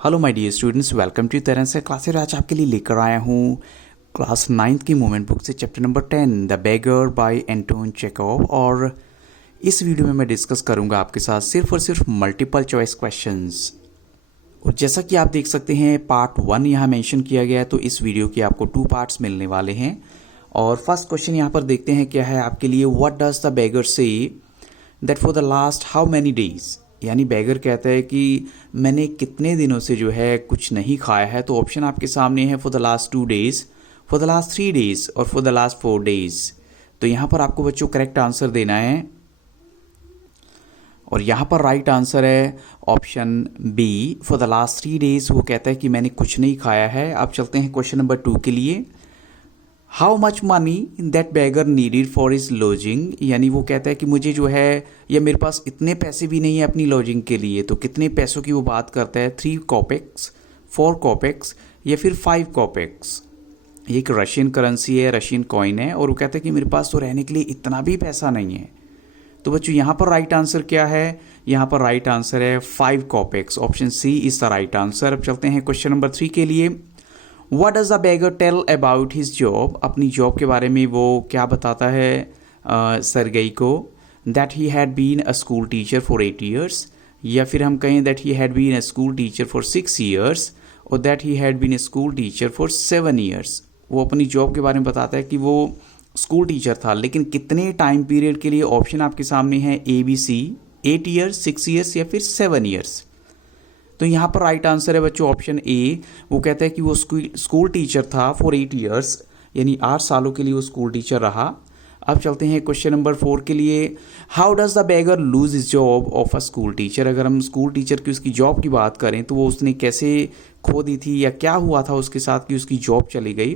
Hello my dear students, welcome to तरह से classes. आज आपके लिए लेकर आया हूँ क्लास 9th की मूवमेंट बुक से chapter number 10 the beggar by Anton Chekhov. और इस वीडियो में मैं डिस्कस करूँगा आपके साथ सिर्फ और सिर्फ मल्टीपल चॉइस क्वेश्चंस। और जैसा कि आप देख सकते हैं पार्ट 1 यहाँ मेंशन किया गया है, तो इस वीडियो के आपको 2 पार्ट्स मिलने वाले हैं। और फर्स्ट क्वेश्चन यहाँ पर देखते हैं क्या है आपके लिए। What does the beggar say that for the last how many days, यानी बेगर कहता है कि मैंने कितने दिनों से जो है कुछ नहीं खाया है। तो ऑप्शन आपके सामने है for the last 2 days, for the last 3 days और फॉर द लास्ट 4 डेज। तो यहाँ पर आपको बच्चों करेक्ट आंसर देना है और यहाँ पर राइट आंसर है option B for the last 3 days. वो कहता है कि मैंने कुछ नहीं खाया है। अब चलते हैं क्वेश्चन नंबर 2 के लिए। How much money that beggar needed for his lodging, यानी वो कहता है कि मुझे जो है या मेरे पास इतने पैसे भी नहीं है अपनी लॉजिंग के लिए। तो कितने पैसों की वो बात करता है, 3 कॉपेक्स, 4 कॉपेक्स या फिर 5 कॉपेक्स। ये एक रशियन करेंसी है, रशियन कॉइन है, और वो कहता है कि मेरे पास तो रहने के लिए इतना भी पैसा नहीं है। तो बच्चों यहाँ पर राइट आंसर क्या है, यहाँ पर राइट आंसर है 5 kopecks. Option C is the right answer. अब चलते हैं क्वेश्चन नंबर 3 के लिए। What does the beggar tell about his job? अपनी जॉब के बारे में वो क्या बताता है सरगेई को। That he had been a school teacher for 8 years, या फिर हम कहें that he had been a school teacher for 6 years और that he had been a school teacher for 7 years। वो अपनी जॉब के बारे में बताता है कि वो स्कूल टीचर था, लेकिन कितने टाइम पीरियड के लिए। ऑप्शन आपके सामने है A B C, 8 years, 6 years या फिर 7 ईयर्स। तो यहाँ पर राइट आंसर है बच्चों ऑप्शन ए। वो कहता है कि वो स्कूल टीचर था फॉर 8 ईयर्स, यानी 8 सालों के लिए वो स्कूल टीचर रहा। अब चलते हैं क्वेश्चन नंबर 4 के लिए। How does the beggar lose his job of a school teacher. अगर हम स्कूल टीचर की उसकी जॉब की बात करें तो वो उसने कैसे खो दी थी या क्या हुआ था उसके साथ कि उसकी जॉब चली गई।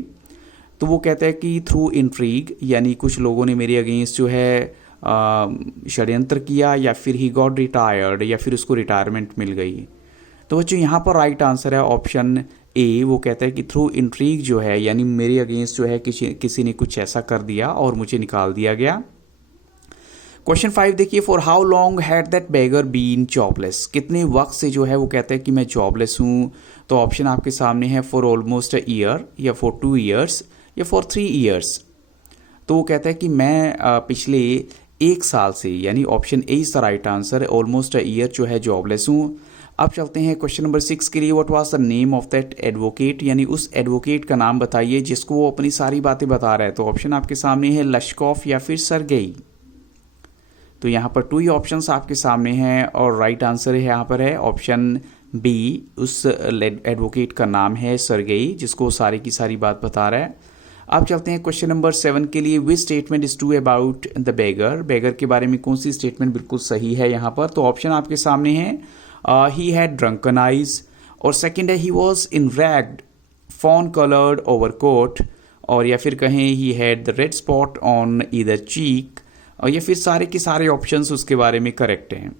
तो वो कहता है कि थ्रू इंट्रीग, यानी कुछ लोगों ने मेरे अगेंस्ट जो है षड्यंत्र किया, या फिर ही गॉट रिटायर्ड, या फिर उसको रिटायरमेंट मिल गई। तो बच्चों यहाँ पर राइट आंसर है ऑप्शन ए। वो कहता है कि थ्रू इंट्रीग जो है, यानी मेरे अगेंस्ट जो है किसी ने कुछ ऐसा कर दिया और मुझे निकाल दिया गया। क्वेश्चन 5 देखिए। For how long had that beggar been jobless, कितने वक्त से जो है वो कहता है कि मैं जॉबलेस हूँ। तो ऑप्शन आपके सामने है फॉर ऑलमोस्ट अ ईयर, या फॉर 2 ईयर्स, या फॉर 3 ईयर्स। तो वो कहता है कि मैं पिछले 1 साल से, यानी option A is the right answer है, ऑलमोस्ट अ ईयर जो है जॉबलेस हूँ। अब चलते हैं क्वेश्चन नंबर 6 के लिए। What was the name of that advocate, यानी उस एडवोकेट का नाम बताइए जिसको वो अपनी सारी बातें बता रहा है। तो ऑप्शन आपके सामने है लश्कॉफ या फिर सरगेई। तो यहाँ पर 2 ही ऑप्शंस आपके सामने हैं और राइट आंसर है यहाँ पर है ऑप्शन बी। उस एडवोकेट का नाम है सरगेई, जिसको सारी की सारी बात बता रहा है। अब चलते हैं क्वेश्चन नंबर 7 के लिए। Which statement is true about the beggar, beggar के बारे में कौन सी स्टेटमेंट बिल्कुल सही है यहाँ पर। तो ऑप्शन आपके सामने है he had drunken eyes, और सेकंड है he was in ragged fawn colored overcoat, और या फिर कहें he had the red spot on either cheek, और या फिर सारे के सारे ऑप्शंस उसके बारे में करेक्ट हैं।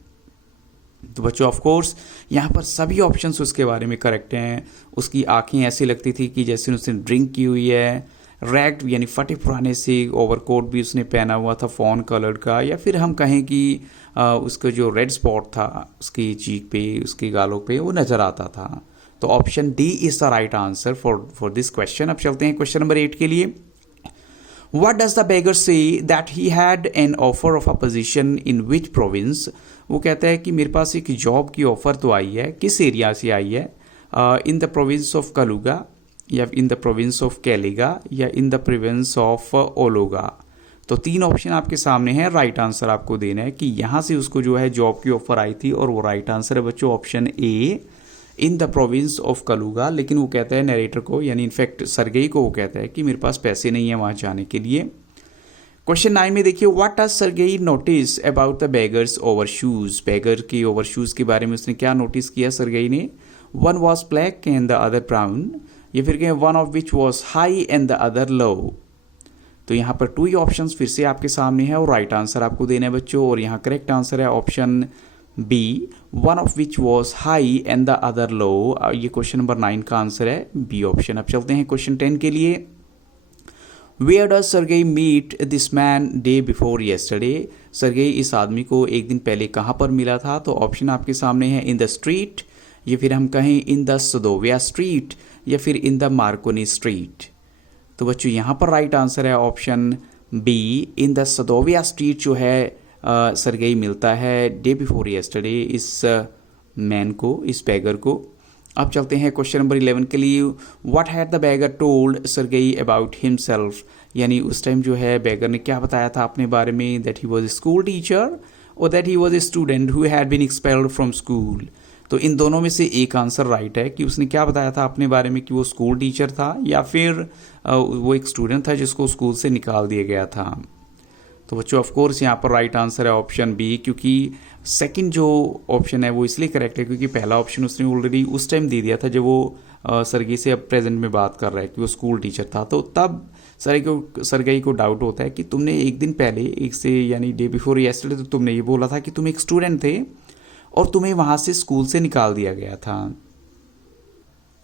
तो बच्चों ऑफ कोर्स यहाँ पर सभी ऑप्शंस उसके बारे में करेक्ट हैं। उसकी आंखें ऐसी लगती थी कि जैसे उसने ड्रिंक की हुई है, रैग्ड यानी फटे पुराने से ओवरकोट भी उसने पहना हुआ था फॉन कलर का, या फिर हम कहें कि उसका जो रेड स्पॉट था उसकी चीक पे, उसके गालों पे वो नज़र आता था। तो option D is the right answer for this question. अब चलते हैं क्वेश्चन नंबर 8 के लिए। What does the beggar say that he had an offer of a position in which province? वो कहता है कि मेरे पास एक जॉब की ऑफर तो आई है, किस एरिया से आई है। इन द प्रोविंस ऑफ कलुगा, या इन द प्रोविंस ऑफ कैलिगा, या इन द प्रोविंस ऑफ ओलोगा। तो 3 ऑप्शन आपके सामने हैं, राइट आंसर आपको देना है कि यहाँ से उसको जो है जॉब की ऑफर आई थी, और वो राइट आंसर है बच्चों option A, in the province of कलुगा। लेकिन वो कहता है नरेटर को, यानी इनफैक्ट सरगेई को, वो कहता है कि मेरे पास पैसे नहीं है वहाँ जाने के लिए। क्वेश्चन 9 में देखिए। What does Sergei notice about the beggar's overshoes, beggar के ओवर शूज के बारे में उसने क्या नोटिस किया सरगेई ने। One was black and the other brown, या फिर कहें one of which was high and the other लो। तो यहाँ पर 2 ही ऑप्शंस फिर से आपके सामने है और राइट आंसर आपको देना है बच्चों, और यहाँ करेक्ट आंसर है option B, one of which was high and the other low. ये क्वेश्चन नंबर 9 का आंसर है बी ऑप्शन। अब चलते हैं क्वेश्चन 10 के लिए। Where does Sergei meet this man day before yesterday, Sergei इस आदमी को एक दिन पहले कहाँ पर मिला था। तो ऑप्शन आपके सामने है इन द स्ट्रीट, या फिर हम कहें इन द सदोविया स्ट्रीट या फिर इन द मार्कोनी स्ट्रीट। तो बच्चों यहाँ पर राइट आंसर है option B, in the Sadovaya street जो है सरगेई मिलता है डे बिफोर यस्टरडे इस मैन को, इस बैगर को। अब चलते हैं क्वेश्चन नंबर 11 के लिए। What had the beggar told Sergei about himself, यानी उस टाइम जो है बैगर ने क्या बताया था अपने बारे में, that he was a school teacher और that he was a student who had been expelled from school. तो इन दोनों में से एक आंसर राइट है कि उसने क्या बताया था अपने बारे में कि वो स्कूल टीचर था या फिर वो एक स्टूडेंट था जिसको स्कूल से निकाल दिया गया था। तो बच्चों ऑफ कोर्स यहाँ पर राइट आंसर है ऑप्शन बी, क्योंकि सेकंड जो ऑप्शन है वो इसलिए करेक्ट है क्योंकि पहला ऑप्शन उसने ऑलरेडी उस टाइम दे दिया था जब वो सरगेई से अब प्रेजेंट में बात कर रहा है कि वो स्कूल टीचर था। तो तब सरगेई को डाउट होता है कि तुमने एक दिन पहले, एक से यानी डे बिफोर यस्टरडे, तो तुमने ये बोला था कि तुम एक स्टूडेंट थे और तुम्हें वहाँ से स्कूल से निकाल दिया गया था।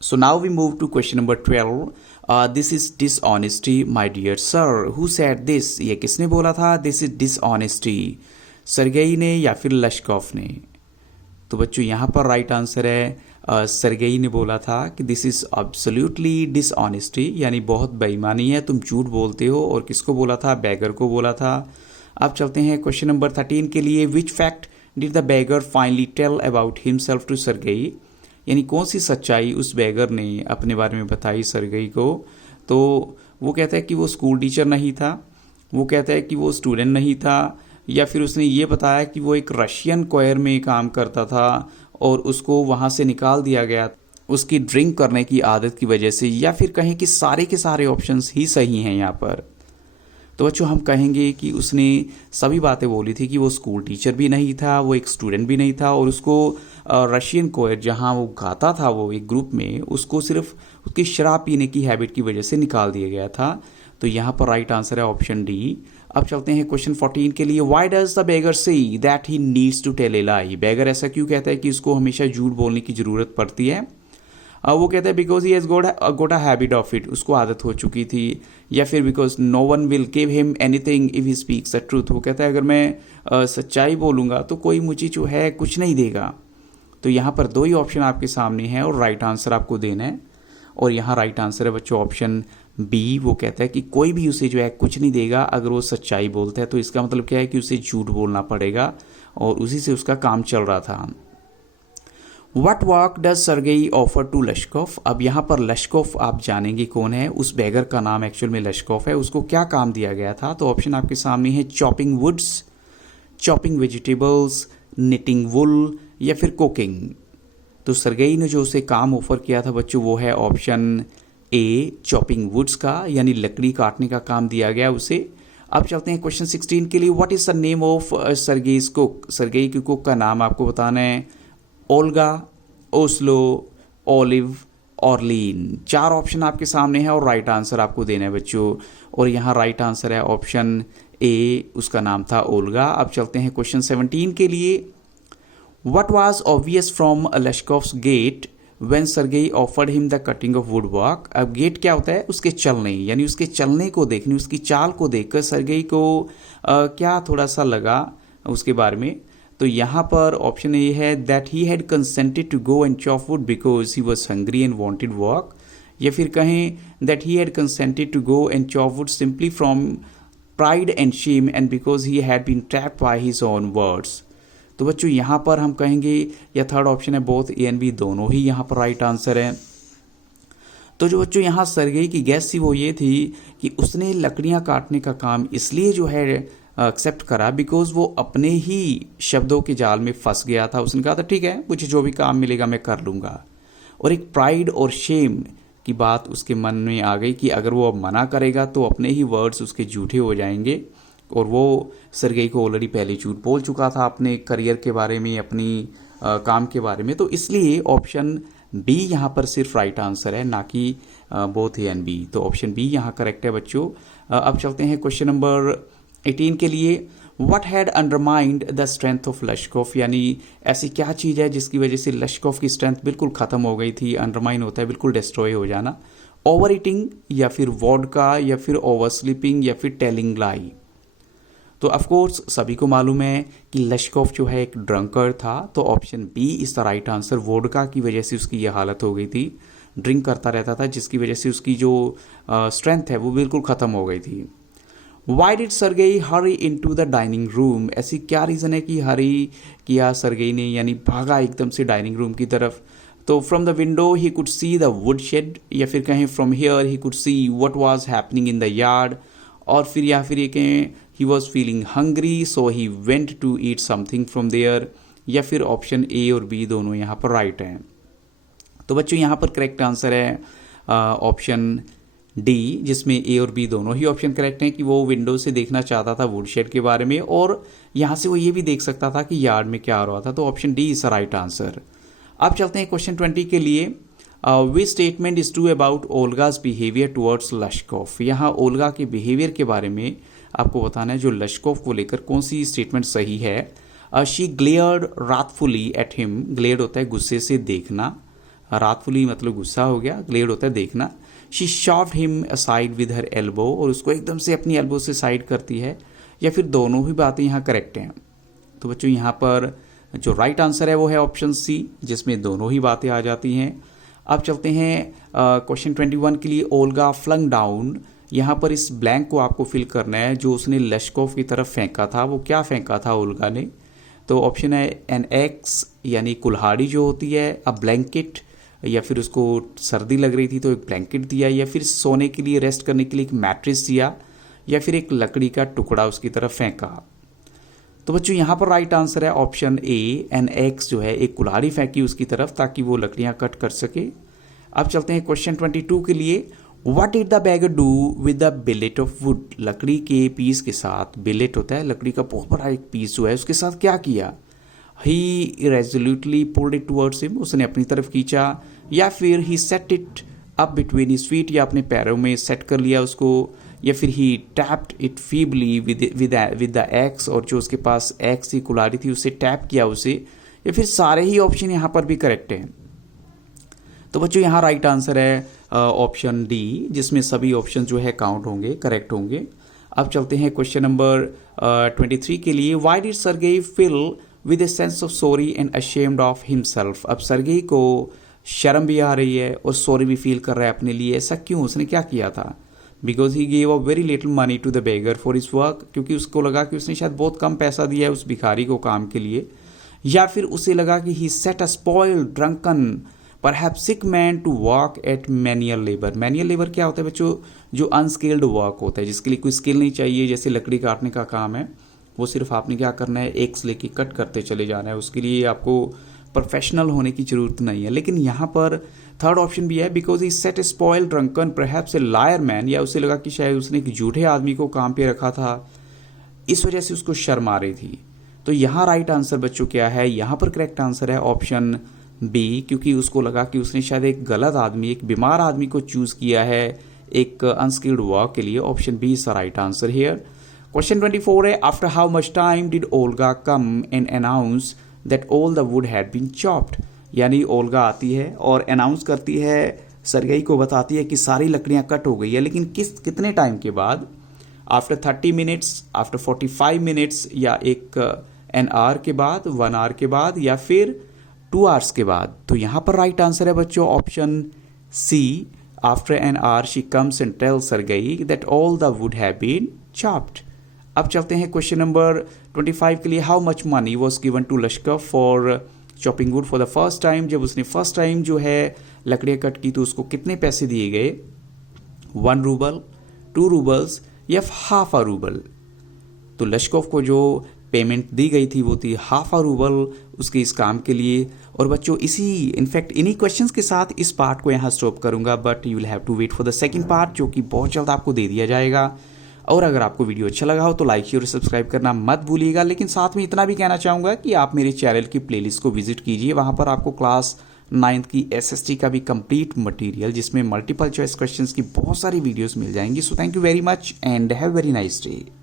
So now we move to question number 12. This is dishonesty, my dear sir. Who said this? ये किसने बोला था? This is dishonesty. सरगेई ने या फिर लश्कोफ ने? तो बच्चों यहाँ पर राइट आंसर है सरगेई ने बोला था कि दिस इज एब्सोल्युटली डिसऑनेस्टी, यानी बहुत बेईमानी है, तुम झूठ बोलते हो। और किसको बोला था? बैगर को बोला था। अब चलते हैं क्वेश्चन नंबर 13 के लिए। Which fact did the beggar finally tell about himself to Sergei, यानी कौन सी सच्चाई उस बैगर ने अपने बारे में बताई सरगेई को। तो वो कहता है कि वो स्कूल टीचर नहीं था, वो कहता है कि वो स्टूडेंट नहीं था, या फिर उसने ये बताया कि वो एक रशियन क्वायर में काम करता था और उसको वहाँ से निकाल दिया गया उसकी ड्रिंक करने की आदत की वजह से, या फिर कहें कि सारे के सारे ऑप्शंस ही सही हैं यहाँ पर। तो बच्चों हम कहेंगे कि उसने सभी बातें बोली थी कि वो स्कूल टीचर भी नहीं था, वो एक स्टूडेंट भी नहीं था, और उसको रशियन कोयर जहाँ वो गाता था वो एक ग्रुप में, उसको सिर्फ उसकी शराब पीने की हैबिट की वजह से निकाल दिया गया था। तो यहाँ पर राइट आंसर है ऑप्शन डी। अब चलते हैं क्वेश्चन 14 के लिए। Why does the beggar say that he needs to tell a lie, beggar ऐसा क्यों कहता है कि उसको हमेशा झूठ बोलने की ज़रूरत पड़ती है। वो कहता है because he has got a habit of it, उसको आदत हो चुकी थी, या फिर because no one will give him anything if he speaks the truth, वो कहता है अगर मैं सच्चाई बोलूँगा तो कोई मुझे जो है कुछ नहीं देगा। तो यहाँ पर दो ही ऑप्शन आपके सामने हैं और राइट आंसर आपको देना है, और यहाँ राइट आंसर है बच्चों ऑप्शन बी। वो कहता है कि कोई भी उसे जो है कुछ नहीं देगा अगर वो सच्चाई बोलता है। तो इसका मतलब क्या है कि उसे झूठ बोलना पड़ेगा, और उसी से उसका काम चल रहा था। What work does Sergei offer to Lushkoff, अब यहाँ पर लश्कोफ आप जानेंगे कौन है, उस बैगर का नाम एक्चुअल में लश्कोफ है, उसको क्या काम दिया गया था। तो ऑप्शन आपके सामने है chopping woods, chopping vegetables, knitting wool, या फिर कुकिंग। तो सरगेई ने जो उसे काम ऑफर किया था बच्चों वो है ऑप्शन ए, चॉपिंग वुड्स का, यानी लकड़ी काटने का काम दिया गया उसे। अब चलते हैं क्वेश्चन 16 के लिए। What is the name of Sergei's cook, Sergei की कुक का नाम आपको बताना है। ओल्गा, ओस्लो, ओलिव, ऑर्लीन, चार ऑप्शन आपके सामने है और राइट आंसर आपको देना है बच्चों, और यहाँ राइट आंसर है ऑप्शन ए, उसका नाम था ओल्गा। अब चलते हैं क्वेश्चन 17 के लिए। What was obvious from Lushkoff's gait when Sergei offered him the cutting of wood work. अब गेट क्या होता है? उसके चलने, यानी उसके चलने को देखने, उसकी चाल को देखकर सरगेई को क्या थोड़ा सा लगा उसके बारे में। तो यहाँ पर ऑप्शन ए है that he had consented to go and chop wood because he was hungry and wanted work, या फिर कहें that he had consented to go and chop wood simply from pride and shame and because he had been trapped by his own words. तो बच्चों यहाँ पर हम कहेंगे, या थर्ड ऑप्शन है बोथ ए एंड बी, दोनों ही यहाँ पर राइट आंसर है। तो जो बच्चों यहाँ सरगेई की गैस थी वो ये थी कि उसने लकड़ियाँ काटने का काम इसलिए जो है एक्सेप्ट करा बिकॉज वो अपने ही शब्दों के जाल में फंस गया था। उसने कहा था ठीक है मुझे जो भी काम मिलेगा मैं कर लूँगा, और एक प्राइड और शेम की बात उसके मन में आ गई कि अगर वो अब मना करेगा तो अपने ही वर्ड्स उसके झूठे हो जाएंगे, और वो सरगेई को ऑलरेडी पहले झूठ बोल चुका था अपने करियर के बारे में, अपनी काम के बारे में। तो इसलिए ऑप्शन बी यहाँ पर सिर्फ राइट आंसर है, ना कि बोथ ए एंड बी। तो ऑप्शन बी यहाँ करेक्ट है बच्चों। अब चलते हैं क्वेश्चन नंबर 18 के लिए। What had undermined the strength of Lushkoff, यानी ऐसी क्या चीज़ है जिसकी वजह से लश्कोफ की स्ट्रेंथ बिल्कुल ख़त्म हो गई थी। अंडरमाइन होता है बिल्कुल डिस्ट्रॉय हो जाना। ओवर ईटिंग, या फिर वोडका, या फिर ओवर स्लीपिंग, या फिर टेलिंग लाई। तो ऑफ कोर्स सभी को मालूम है कि लश्कोफ जो है एक ड्रंकर था, तो option B is the right answer. Vodka की वजह से उसकी यह हालत हो गई थी, ड्रिंक करता रहता था, जिसकी वजह से उसकी जो स्ट्रेंथ है वो बिल्कुल ख़त्म हो गई थी। Why did Sergei hurry into the dining room, ऐसी क्या रीज़न है कि हरी किया सरगेई ने, यानी भागा एकदम से डाइनिंग रूम की तरफ। तो from the window he could see the wood shed, या फिर कहें from here he could see what was happening in the yard, और फिर या फिर ये कहें he was feeling hungry so he went to eat something from there, या फिर ऑप्शन ए और बी दोनों यहाँ पर राइट हैं। तो बच्चों यहाँ पर करेक्ट आंसर है ऑप्शन डी, जिसमें ए और बी दोनों ही ऑप्शन करेक्ट हैं कि वो विंडो से देखना चाहता था वुडशेड के बारे में, और यहाँ से वो ये भी देख सकता था कि यार्ड में क्या हो रहा था। तो option D is the right answer. अब चलते हैं क्वेश्चन 20 के लिए। Which statement is true about Olga's behaviour towards Lushkoff. यहाँ ओल्गा के बिहेवियर के बारे में आपको बताना है, जो लश्कोफ को लेकर कौन सी स्टेटमेंट सही है। She glared wrathfully at him, glared होता है गुस्से से देखना, रातफुली मतलब गुस्सा हो गया, ग्लेयर्ड होता है देखना। She shoved him aside with her elbow, और उसको एकदम से अपनी एल्बो से साइड करती है, या फिर दोनों ही बातें यहाँ करेक्ट हैं। तो बच्चों यहाँ पर जो राइट आंसर है वो है ऑप्शन सी, जिसमें दोनों ही बातें आ जाती हैं। अब चलते हैं क्वेश्चन 21 के लिए। ओल्गा फ्लंग डाउन, यहाँ पर इस ब्लैंक को आपको फिल करना है, जो उसने लश्कोफ की तरफ फेंका था वो क्या फेंका था ओल्गा ने। तो ऑप्शन है एन एक्स, यानी कुल्हाड़ी जो होती है, अ ब्लैंकेट, या फिर उसको सर्दी लग रही थी तो एक ब्लैंकेट दिया, या फिर सोने के लिए रेस्ट करने के लिए एक मैट्रेस दिया, या फिर एक लकड़ी का टुकड़ा उसकी तरफ फेंका। तो बच्चों यहाँ पर राइट आंसर है ऑप्शन ए, एन एक्स जो है एक कुल्हाड़ी फेंकी उसकी तरफ ताकि वो लकड़ियाँ कट कर सके। अब चलते हैं क्वेश्चन 22 के लिए। What did the beggar do with the billet of wood, लकड़ी के पीस के साथ, बिलेट होता है लकड़ी का बहुत बड़ा एक पीस जो है, उसके साथ क्या किया। He resolutely pulled it towards him, उसने अपनी तरफ खींचा, या फिर he set it up between his feet, या अपने पैरों में सेट कर लिया उसको, या फिर he tapped it feebly with the axe, और जो उसके पास एक्स की कुल्हाड़ी थी उससे टैप किया उसे, या फिर सारे ही ऑप्शन यहाँ पर भी करेक्ट हैं। तो बच्चों यहाँ राइट आंसर है ऑप्शन डी, जिसमें सभी ऑप्शन जो है काउंट होंगे, करेक्ट होंगे। अब चलते हैं क्वेश्चन नंबर 23 के लिए। Why did Sergei feel with a sense of sorry and ashamed of himself. अब सरगेई को शर्म भी आ रही है और सॉरी भी फील कर रहा है अपने लिए, ऐसा क्यों, उसने क्या किया था। Because he gave a very little money to the beggar for his work, क्योंकि उसको लगा कि उसने शायद बहुत कम पैसा दिया है उस भिखारी को काम के लिए, या फिर उसे लगा कि he set a spoiled drunken perhaps sick man to work at manual labour. Manual labour क्या होता है बच्चों, जो अनस्किल्ड वर्क होता है, जिसके लिए कोई स्किल नहीं चाहिए, जैसे लकड़ी काटने का काम है, वो सिर्फ आपने क्या करना है, एक्स लेके कट करते चले जाना है, उसके लिए आपको प्रोफेशनल होने की जरूरत नहीं है। लेकिन यहाँ पर थर्ड ऑप्शन भी है, because he set A spoil drunken perhaps A lawyer man, या उसे लगा कि शायद उसने एक झूठे आदमी को काम पे रखा था, इस वजह से उसको शर्म आ रही थी। तो यहाँ राइट आंसर बच्चों क्या है, यहाँ पर करेक्ट आंसर है ऑप्शन बी, क्योंकि उसको लगा कि उसने शायद एक गलत आदमी, एक बीमार आदमी को चूज किया है एक अनस्किल्ड वर्क के लिए। Option B is the right answer here. Question 24 है। After how much time did Olga come and announce that all the wood had been chopped, यानी ओल्गा आती है और अनाउंस करती है, सरगेई को बताती है कि सारी लकड़ियां कट हो गई है, लेकिन कितने टाइम के बाद। आफ्टर 30 मिनट्स, आफ्टर 45 मिनट्स, या एक एन आवर के बाद, 1 आवर के बाद, या फिर 2 आवर्स के बाद। तो यहाँ पर राइट आंसर है बच्चों option C, after an hour she comes and tells Sergei that all the wood have been chopped. अब चलते हैं क्वेश्चन नंबर 25 के लिए। How much money was given to Lushkoff for chopping wood for the first time, जब उसने first time जो है लकड़ियाँ कट की तो उसको कितने पैसे दिए गए, 1 रूबल, 2 रूबल्स, या हाफ आ रूबल। तो लश्कोफ को जो पेमेंट दी गई थी वो थी हाफ आ रूबल उसके इस काम के लिए। और बच्चों इनफैक्ट इन्हीं क्वेश्चंस के साथ इस पार्ट को यहाँ स्टॉप करूंगा, but you will have to wait for the second part, जो कि बहुत जल्द आपको दे दिया जाएगा। और अगर आपको वीडियो अच्छा लगा हो तो लाइक शेयर और सब्सक्राइब करना मत भूलिएगा। लेकिन साथ में इतना भी कहना चाहूँगा कि आप मेरे चैनल की प्लेलिस्ट को विजिट कीजिए, वहाँ पर आपको क्लास 9th की SST का भी कंप्लीट मटेरियल, जिसमें मल्टीपल चॉइस क्वेश्चंस की बहुत सारी वीडियोस मिल जाएंगी। So thank you very much and have very nice day.